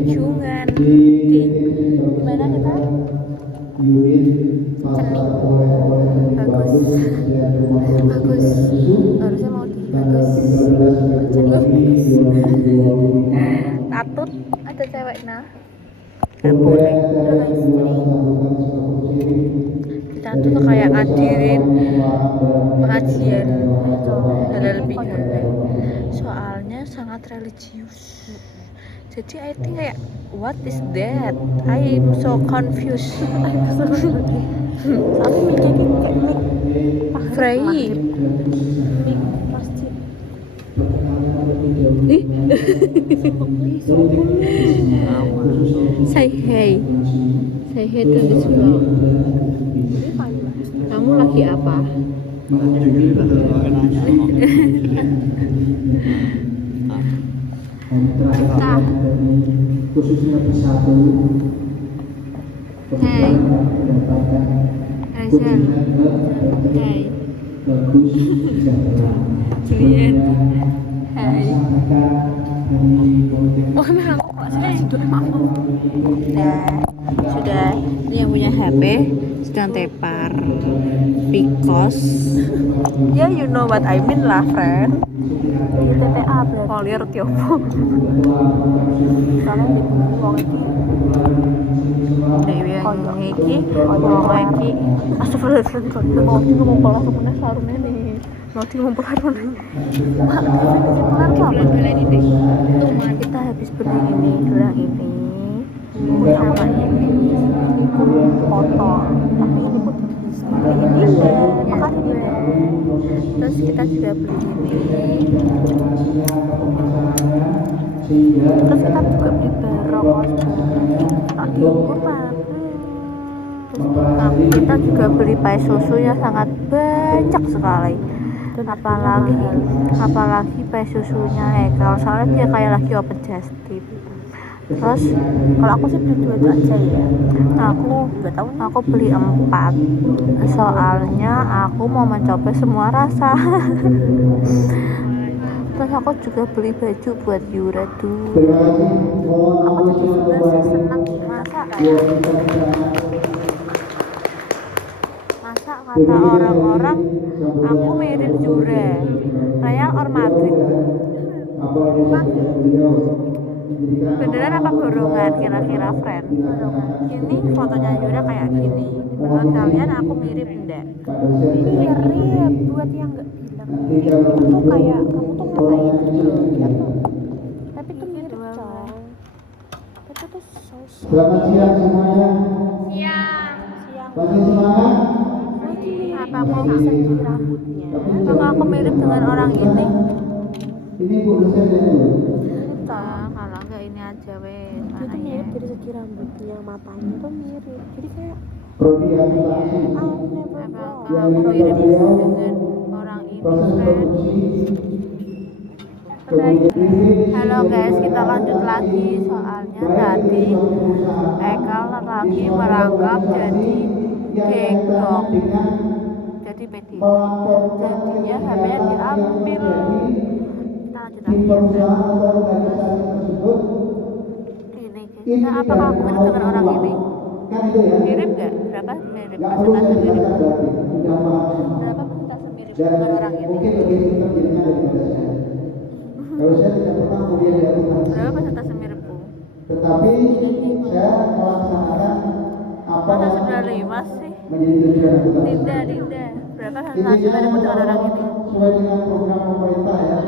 kunjungan di mana kita? Ceni. Bagus. Bagus. Harusnya mau di bagus. Ceni. Tatut ada cewek nah. Gak boleh. Kita tuh kayak ngadirin pengajian halal lebih halal. Soalnya sangat religius. Jadi I think kayak what is that? I'm so confused. Aku mikir kayak Frey. masjid. Ih. Say hey. Say hey to this vlog. Kamu lagi apa? Kita khususnya bersatu hey Hazel hey bagus Julian hey oh memang aku kok saya sudah ini yang punya HP sedang tepar because you know what I mean lah friend TTA berarti. Polir tiopo Soalnya di wong iki dewe yang iki wong iki astagfirullahaladzim mau ngumpul aku punya sarungnya nih. mau ngumpul harune Mak, definisi kelar apa? ini deh tuh kita habis beli ini gelang ini sama ini Kotor. Tapi ini pun seperti ini deh. Makasih deh. terus kita juga beli ini Terus kita juga beli barong tadi kurang. kita juga beli pai susu yang sangat banyak sekali apalagi pai susunya Hekal soalnya dia kayak lagi open just tip. Terus Kalau aku sih beli dua itu aja ya. aku beli 4 soalnya aku mau mencoba semua rasa. Terus aku juga beli baju buat Yura tuh. Aku jadi sebenarnya senang Masa kata orang-orang aku mirip Yura Real or Madrid. Beneran apa borongan kira-kira friend? Ini fotonya Yura kayak gini. Menurut kalian aku mirip enggak? mirip buat yang nggak bilang itu tuh kayak kamu tuh ngapain gitu loh. Kita tuh tapi tuh mirip cong. Tapi tuh sosok Selamat siang semuanya. Siang. Masih semangat? Apa aku bisa di rambutnya. Apakah aku mirip dengan orang ini? Ini Bu dosen ya. Kalau enggak ini aja wes. Dia tuh mirip dari segi rambutnya, matanya tuh mirip. Jadi kayak Prodi akuntansi. I never Apakah know. aku mirip dengan orang ini Proses friend? produksi. Kemudian Halo guys, kita lanjut lagi soalnya tadi Ekal lagi merangkap jadi gegok, jadi PD. Jadinya HP-nya diambil. Kita lanjut lagi ya friend. Ini kita apakah aku mirip dengan orang ini? Mirip gak? Berapa mirip? Persentase mirip? Berapa persentase mirip dengan orang ini? Kalau saya tidak pernah kuliah di akuntansi, Berapa persentase miripku? tetapi saya melaksanakan apa Masa yang 95 sih? menjadi tujuan akuntansi. Dinda. Berapa Ini persentase kita miripku dengan orang ini? sesuai dengan program pemerintah ya.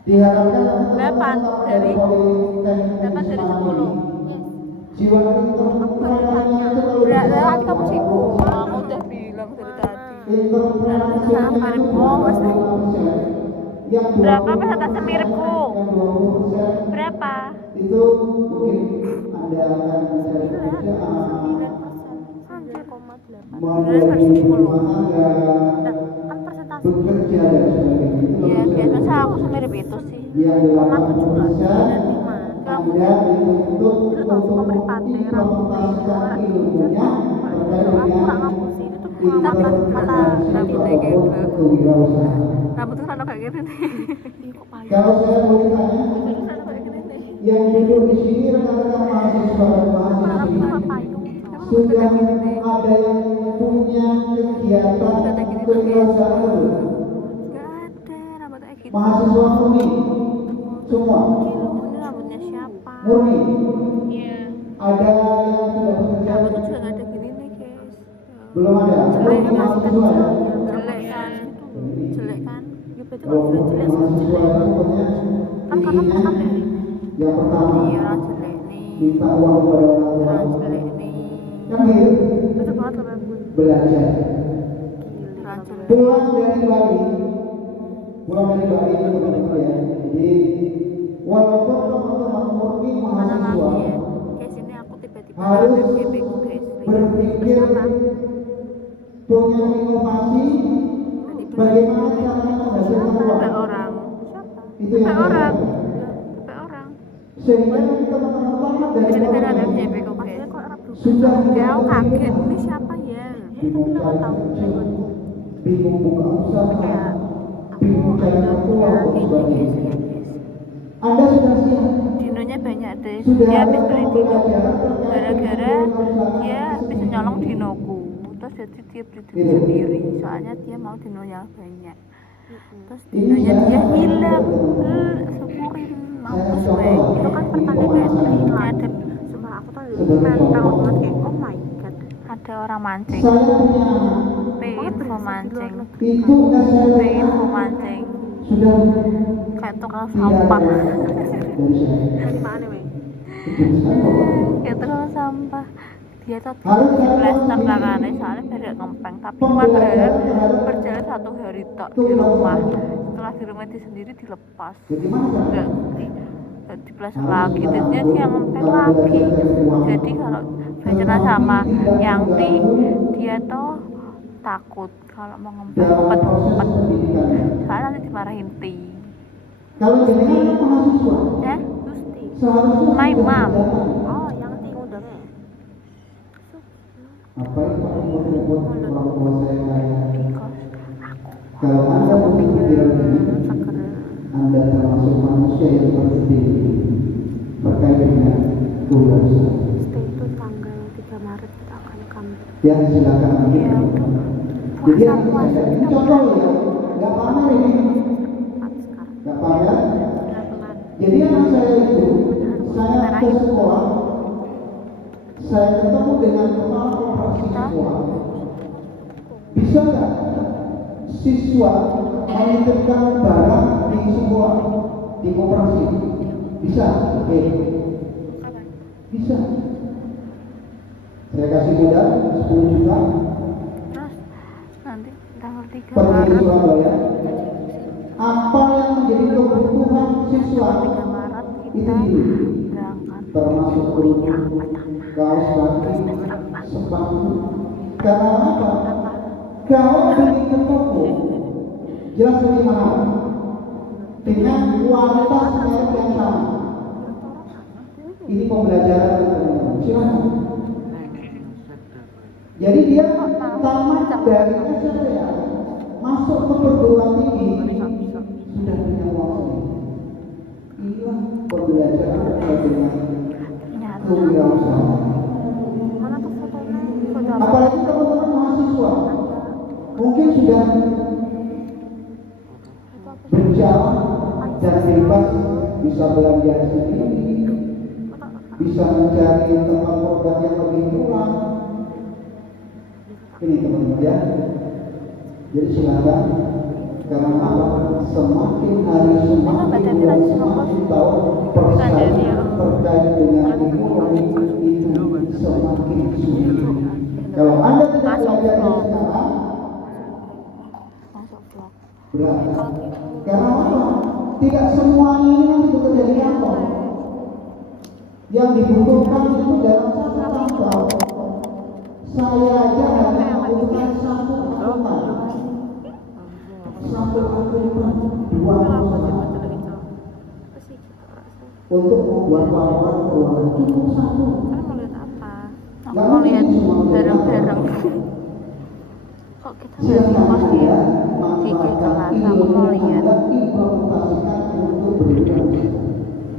Diharapkan Berapa dari berapa dari 10? jiwa entrepreneurialnya itu Berarti kamu sibuk. Aku udah bilang dari tadi. entrepreneurial Miripku, pasti. yang Berapa persentase miripku? 20% Berapa? itu mungkin Anda akan mencari pekerjaan, 9,8 Kan persentase. bekerja dan sebagainya. Itu Iya, biasanya aku semirip itu sih. yang 8% Kamu Anda dituntut untuk mengimplementasikan ilmunya terkait dengan kewirausahaan. rambut tuh rada kayak gini nih. Kalau saya mau ditanya, yang duduk di sini rekan-rekan mahasiswa dan mahasiswi sudah ada yang punya kegiatan kewirausahaan belum? Gak ada rambut kayak gitu. Mahasiswa murni semua Ini rambutnya siapa? murni. Iya. Ada yang sudah bekerja? Rambutnya juga gak ada gini nih guys. Belum ada. Jelek Belum kan? mahasiswa ya? Jelek kan? Jelek kan? Ya berarti Kalau kalau jelek sama mahasiswa jelek. pokoknya Kan kakak inginnya jelek. yang pertama Iya orang jelek nih. minta uang kepada orang tua. Orang jelek nih. Kan gitu? Betul banget loh Bang. Belajar. Orang jelek. Pulang dari Bali itu teman-teman ya. Jadi walaupun teman-teman murni Mana mahasiswa lagi ya? Guys ini aku tiba-tiba harus ada GP ku guys. berpikir punya inovasi bagaimana caranya menghasilkan Sampai uang. orang. Itu Sampai yang orang. saya Sampai orang. sehingga teman-teman tamat dari Tiba-tiba ada Bali GP ku guys. sudah Ya aku kaget ini siapa ya? bingung cari kerja, bingung buka usaha, Kayak bingung cari Ya uang dan ini sebagainya. guys ya guys. Anda sudah siap? Dinonya banyak deh. Sudah Dia ada habis beli dino. pembelajaran terkait Gara-gara dengan dia bisa nyolong dinoku. Terus jadi dia beli dino sendiri. Soalnya dia mau dinonya banyak. Terus dinonya dia hilang. Syukurin mampus gue. itu kan pertanda kayak hilang. Ada Sumpah aku tuh mental banget kayak oh my god. ada orang mancing. saya punya anak Info mancing. itu SLTA Info mancing. sudah Kayak tukang tidak sampah. ada dari saya. Dari mana weh? Kejurusan apa? Kayak tukang sampah. Dia tuh Harus di ada plester di- tangannya soalnya beda kempeng. Tapi cuma berjalan 1 hari tok di rumah. Setelah di rumah dia sendiri dilepas. Bagaimana cara? Enggak di plester lagi. Jadinya dia ngempeng lagi. Jadi kalau pacaran sama yang dia tuh takut kalau mau ngempeng Dalam proses ngumpet-ngumpet. pendidikan. Soalnya nanti dimarahin ti. Kalau jadi kan mahasiswa Ya? Gusti. seharusnya My sudah mom. berjalan. Oh, yang ting udangnya. Apa yang paling repot orang tua saya kaya? Because Kalau Anda berpikiran ini, seger. Anda termasuk manusia yang berdiri terkait dengan kewirausahaan. Stay itu tanggal 3 Maret kita akan comeback. Ya silakan ambil. Ya udah. Jadi yang saya ini contoh ya, nggak pamer ini, Sekarang. nggak pamer. Benar-benar. Jadi anak saya itu, saya ke sekolah, saya ketemu dengan kepala koperasi siswa. Bisa nggak siswa menitipkan barang di sekolah di koperasi? Bisa, oke. Bisa. Saya kasih modal 10 juta Terus nanti tanggal 3 pergi ke Maret. Surabaya. Apa yang menjadi kebutuhan siswa 3 Maret itu kita dibeli, berangkat. termasuk kerudung, kaos kaki, sepatu. Karena apa? Kalau beli ke toko, jelas lebih mahal dengan kualitas merek yang sama. Ini pembelajaran teman-teman. Silakan. Jadi dia tamat dari SLTA, masuk ke perguruan tinggi, sudah punya uang sendiri. Inilah pembelajaran terkait dengan Ternyata kewirausahaan. Mana tuh fotonya? Foto apa? Apalagi teman-teman mahasiswa, mungkin sudah berjalan dan bebas, bisa belanja sendiri, bisa mencari tempat program yang lebih murah. Ini teman-teman ya. Jadi silakan. Karena apa? Semakin hari semakin luas, semakin tahu persaingan terkait dengan ekonomi itu semakin sulit. Kalau Anda tidak belajar dari sekarang, masuk vlog. berat. Karena apa? Tidak semuanya ini nanti bekerja di kantor. Yang dibutuhkan itu dalam satu tahun. Saya aja hanya membutuhkan satu akuntan. Satu akuntan, 2 akuntan. Untuk membuat laporan keuangan cukup satu. Kan mau lihat apa? Aku mau lihat bareng-bareng. Kok kita nggak di pos ya? Di kelas aku mau lihat. Implementasikan untuk berikan.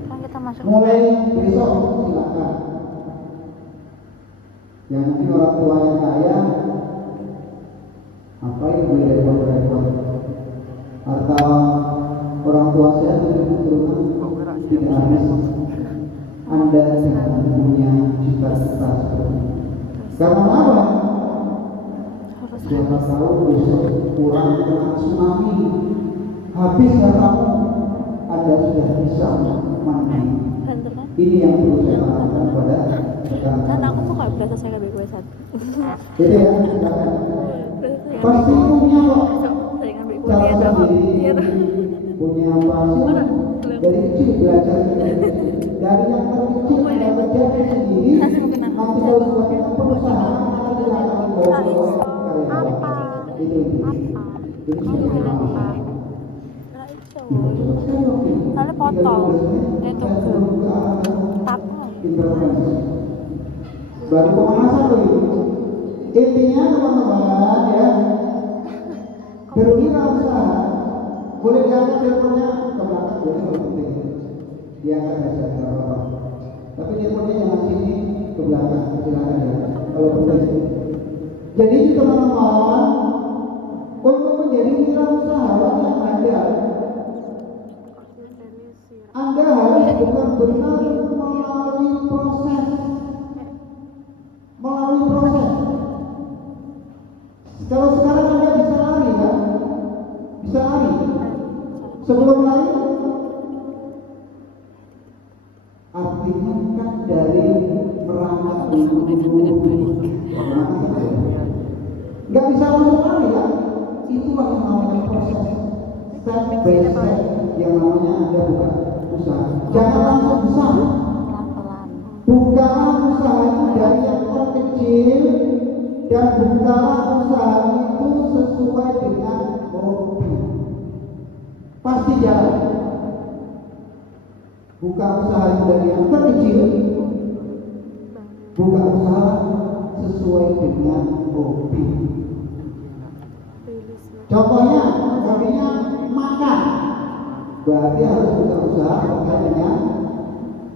Kan kita masuk mulai besok silakan. Yang mungkin orang tua yang kaya, apa yang boleh repot-repot? Atau orang tua saya sudah keturunan tidak habis. Anda tidak punya cita-cita seperti itu. Karena apa? Siapa tahu besok kurang kena tsunami, habis hartamu, Anda sudah bisa mandi. Ini yang perlu saya katakan pada sekarang. Kan aku tuh gak biasa saya gue satu. Jadi ya, silakan. Pasti punya kok. Saya ngambil Cara kuliah sama sendiri, punya passion dari kecil belajar. Dari yang terkecil belajar sendiri, nanti kalau sudah kita perusahaan, nanti kita akan dibawa ke karyawan. Itu. Jadi sudah apa? Nah itu. Lalu potong. Itu tato. Baru pemanasan dulu. Intinya teman-teman ya, berwirausaha boleh diangkat teleponnya ke belakang, boleh kalau penting diangkat saja kalau apa. Tapi teleponnya jangan sini ke belakang, silakan ya kalau penting. Jadi teman-teman, untuk menjadi wirausahawan yang handal, Anda harus benar-benar melalui proses. Kalau sekarang Anda bisa lari kan? Bisa lari. Sebelum lari, artinya kan dari merangkak dulu. Nggak bisa langsung lari ya? Itulah yang namanya proses. Step by step yang namanya Anda buka usaha. Jangan langsung besar. Bukalah usaha itu dari yang terkecil dan bukalah usaha itu sesuai dengan hobi. Pasti jalan. Buka usaha itu dari yang terkecil, buka usaha sesuai dengan hobi. Contohnya, hobinya makan, berarti harus buka usaha terkait dengan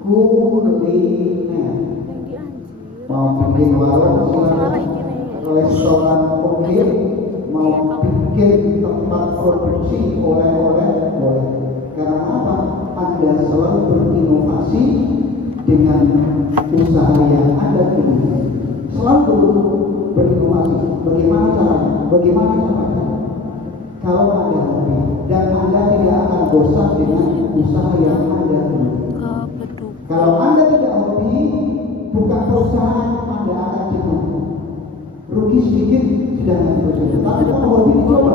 kuliner. Mau bikin warung, restoran oke, mau bikin tempat produksi oleh-oleh boleh. Karena apa? Anda selalu berinovasi dengan usaha yang Anda punya. Selalu berinovasi. Bagaimana caranya? Bagaimana caranya? Kalau Anda hobi dan Anda tidak akan bosan dengan usaha yang Anda punya. Kalau Anda tidak hobi, buka perusahaan Anda akan jenuh. Rugi sedikit sudah tidak berusaha. Tapi kalau hobi dicoba,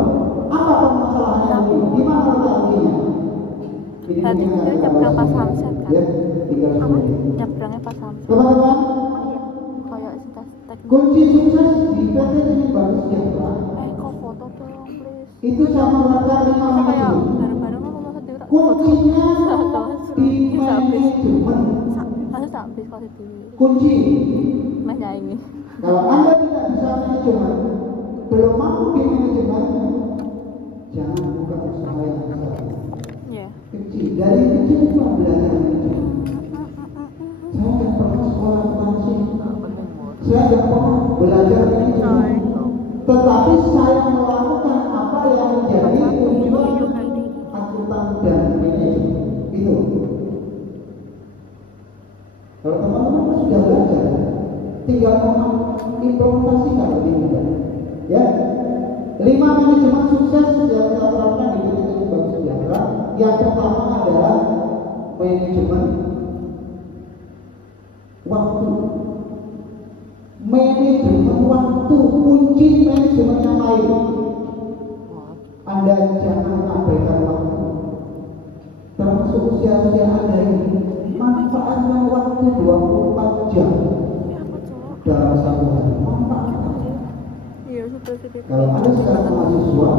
apa permasalahannya ini? Gimana ruginya? Tadi dia nyebrang pas sunset kan? Ya, tinggal semuanya. Nyebrangnya pas sunset. Teman-teman, Kayak kunci sukses di PT ini bagus ya, Pak. kok foto dong please. Itu sama rata 5 Kayak maju. bareng-bareng mau masuk di Kuncinya di manajemen. Harus habis kalau di Kunci. Mas ini. Kalau Anda tidak bisa manajemen, belum mampu di manajemen, jangan buka usaha yang besar. Iya. Kecil, dari kecil Pak belajar manajemen. Saya tidak pernah sekolah akuntansi. Saya tidak pernah belajar manajemen. Tetapi saya melakukan apa yang menjadi tujuan akuntan dan manajemen. Itu. Kalau teman-teman sudah belajar, tinggal mengimplementasikan lebih mudah. Ya, 5 manajemen sukses yang kita terapkan di PT Bank Sejahtera. Yang pertama adalah manajemen waktu. Manajemen waktu, kunci manajemen yang lain. Anda jangan abaikan waktu. Termasuk usia-usia Anda ini, manfaatnya waktu 24 jam dalam satu hari. Manfaatnya. Iya, sudah sedikit. Kalau Anda sekarang mahasiswa,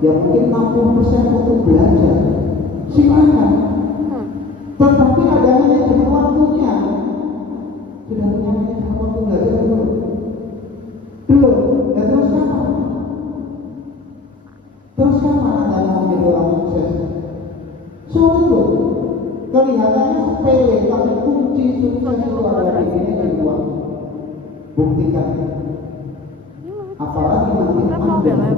ya mungkin 60% untuk belajar. Silakan. Tetapi ada manajemen waktunya. Sudah punya manajemen waktu belajar belum? Belum. Dan terus kapan? Terus kapan Anda mau menjadi orang sukses? Sulit loh. Kelihatannya sepele, tapi kunci sukses itu ada di ini di luar. Buktikan. Apalagi nanti Kan mau Anda bela.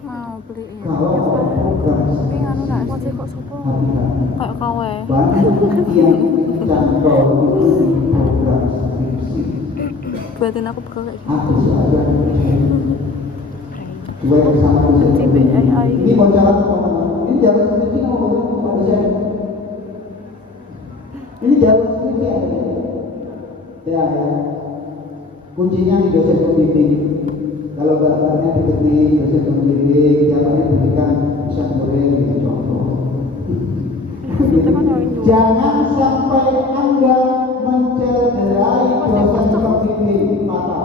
mau beliin kalau program tapi nganu nak Mau kok sopo? hati-hati. Kayak kowe. Banyak yang cantol program skripsi. buatin aku bekal kayak gitu. Aku saja. Dua yang sama dosen. Ini mau jalan teman-teman. Ini jalan skripsi mau ketemu Pak dosen. Ini jalan skripsi ya. Kuncinya di dosen pembimbing. Kalau gambarnya diketik dosen pembimbing, tiap hari berikan pisang goreng gitu contoh. Jangan sampai Anda mencederai dosen pembimbing fatal.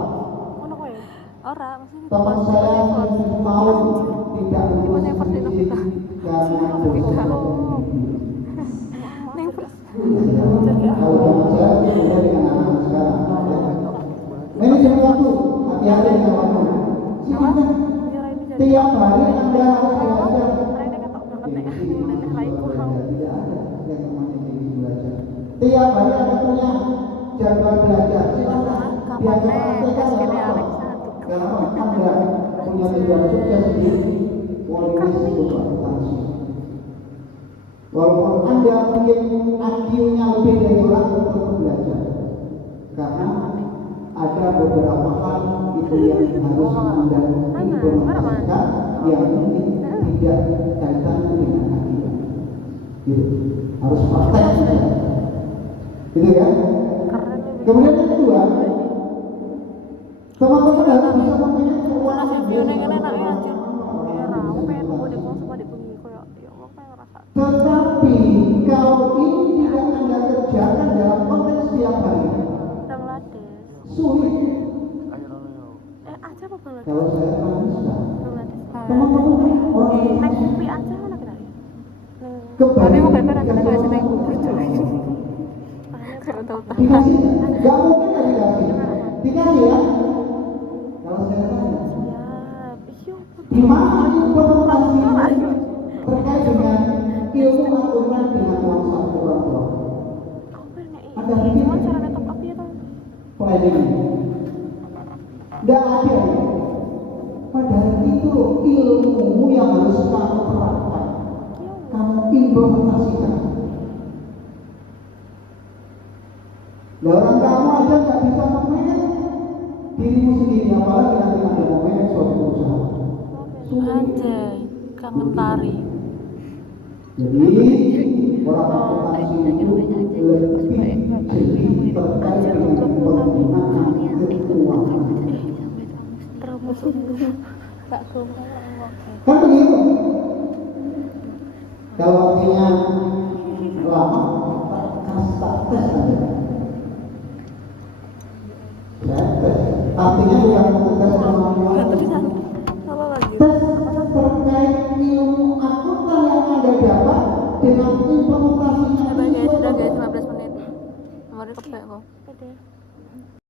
Ono kowe. ora maksudnya Teman saya 7 tahun tidak lulus skripsi karena dosen pembimbing. neng pers Kalau teman saya beda dengan anak sekarang. Manajemen waktu, hati-hati dengan waktu. Silakan. Tiap hari Anda harus belajar. Rene ketok banget nek nenek laiku hau. Tidak ada yang namanya diri belajar. Tiap hari Anda punya jadwal belajar. Silakan. kapan tes gini Alex Karena Anda punya tujuan sukses di kualitas langsung. Walaupun Anda mungkin IQ-nya lebih dari orang untuk belajar. Karena ada beberapa hal itu yang harus Anda implementasikan yang mungkin tidak kaitan dengan IQ. Gitu. Harus praktek. Gitu ya. Kemudian yang kedua, teman-teman harus bisa memanage keuangan. Nasi view ning kene enake anjir. Ya rame kok di pos di bengi koyo ya Allah kayak ngerasa. Tetapi kalau ini tidak Anda kerjakan dalam konteks setiap hari, Bangladesh. sulit. Aja apa Bangladesh? Kalau saya kan bisa. Bangladesh. Teman-teman orang Nek kupi aja mana kira ya? tapi mau kebalik beber rasanya kayak sini kayak tahu dikasih, nggak mungkin nggak dikasih. Dikasih ya. Kalau saya tanya, Siap. Iya. di mana implementasi terkait dengan ilmu aturan dengan uang saku orang tua? Ada gimana caranya top up ya tuh? Planning. Nggak ada. Padahal itu ilmu yang harus kamu terapkan, kamu implementasikan. Lah orang kamu aja nggak bisa memanage dirimu sendiri, apalagi nanti Anda memanage suatu perusahaan. aja kangen tari Jadi orang akuntansi itu lebih jeli terkait dengan penggunaan keuangan. Terus tak gombal. Kan begitu. Kalau waktunya lama, tak tes aja. Saya tes. Artinya bukan tes kemampuan. apa lagi Tes terkait ilmu akuntan yang Anda dapat dengan implementasinya. sudah guys 15 menit kemarin kepek kok Oke deh.